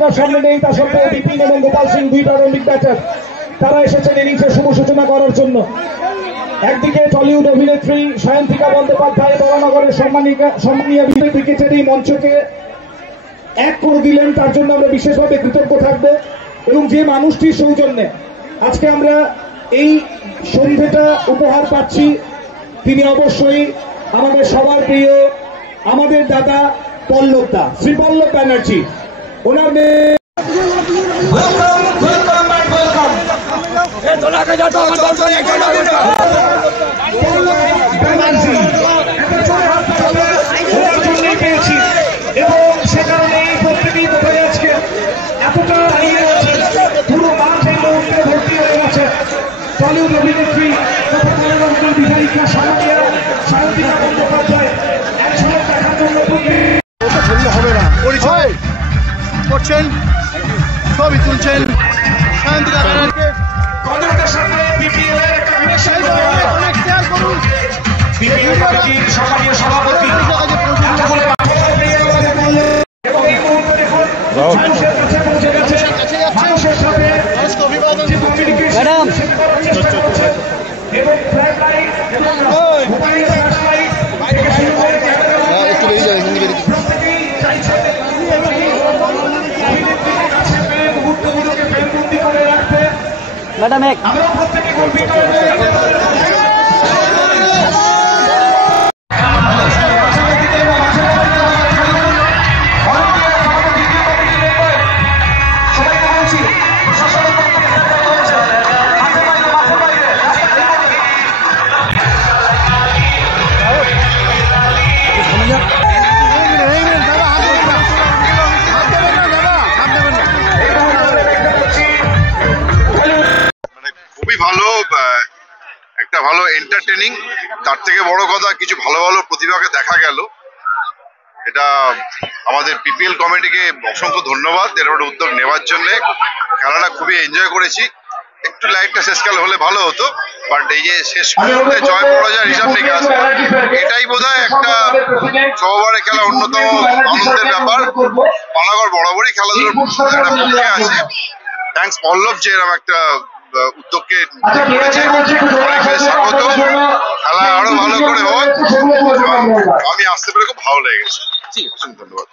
মাত্রার সামনে নেই, তা সত্ত্বেও বিপিন এবং গোপাল সিং দুই প্রারম্ভিক ব্যাটার তারা এসেছেন ইনিংসের শুভ সূচনা করার জন্য। একদিকে টলিউড অভিনেত্রী সায়ন্তিকা বন্দ্যোপাধ্যায় বরানগরের সম্মানীয় ক্রিকেটের এই মঞ্চকে এক করে দিলেন, তার জন্য আমরা বিশেষভাবে কৃতজ্ঞ থাকব। এবং যে মানুষটির সৌজন্যে আজকে আমরা এই সন্ধ্যেটা উপহার পাচ্ছি, তিনি অবশ্যই আমাদের সবার প্রিয় আমাদের দাদা পল্লব দা, শ্রী পল্লব ব্যানার্জি। ওনার পেয়েছি এবং সে কারণে প্রত্যেকেই বোধহয় আজকে এতটা দাঁড়িয়ে আছে, পুরো মাঠ এই মুহূর্তে ভর্তি হয়ে গেছে টলিউড অভিনেত্রী তথা মনোরঞ্জন বিধায়িকা সায়ন্তিকা বন্দ্যোপাধ্যায় এক ঝলক দেখার জন্য হবে না। পরিচয় করছেন, ছবি তুলছেন সায়ন্তিকা ব্যানার্জি। কদরের সামনে বিপিএল এর একটা কানেকশন করুন। বিপিএল কমিটির সম্মানীয় সভাপতি এবং এই মুহূর্তে দেখুন মানুষের কাছে পৌঁছে গেছে, মানুষের সাথে যে কমিউনিকেশন এবং ফ্ল্যাগ লাইট এবং মোবাইল ফ্ল্যাশ লাইট থেকে শুরু করে প্রত্যেকেই চাইছে অভিনেত্রীকে কাছে পেয়ে মুহূর্তগুলোকে ফ্রেমবন্দি করে রাখতে। আমরা প্রত্যেকে গর্বিত। খুবই ভালো, একটা ভালো এন্টারটেনিং, তার থেকে বড় কথা কিছু ভালো ভালো প্রতিভাকে দেখা গেল। এটা আমাদের পিপিএল কমিটিকে অসংখ্য ধন্যবাদ এর উদ্যোগ নেওয়ার জন্য। খেলাটা খুবই এনজয় করেছি। একটু লাইটটা শেষকাল হলে ভালো হতো, বাট এই যে শেষ মুহূর্তে জয় পরাজয়ের হিসাব নিকাশ, এটাই বোধহয় একটা 6 ওভারে খেলা অন্যতম আনন্দের ব্যাপার। পানাগড় বরাবরই খেলাধুলার একটা পক্ষে আছে। থ্যাঙ্কস পল্লব যে এরকম একটা উদ্যোগকে করেছে, স্বাগত। খেলা আরো ভালো করে হোক, আমি আসতে পেরে খুব ভালো লেগেছে। ধন্যবাদ।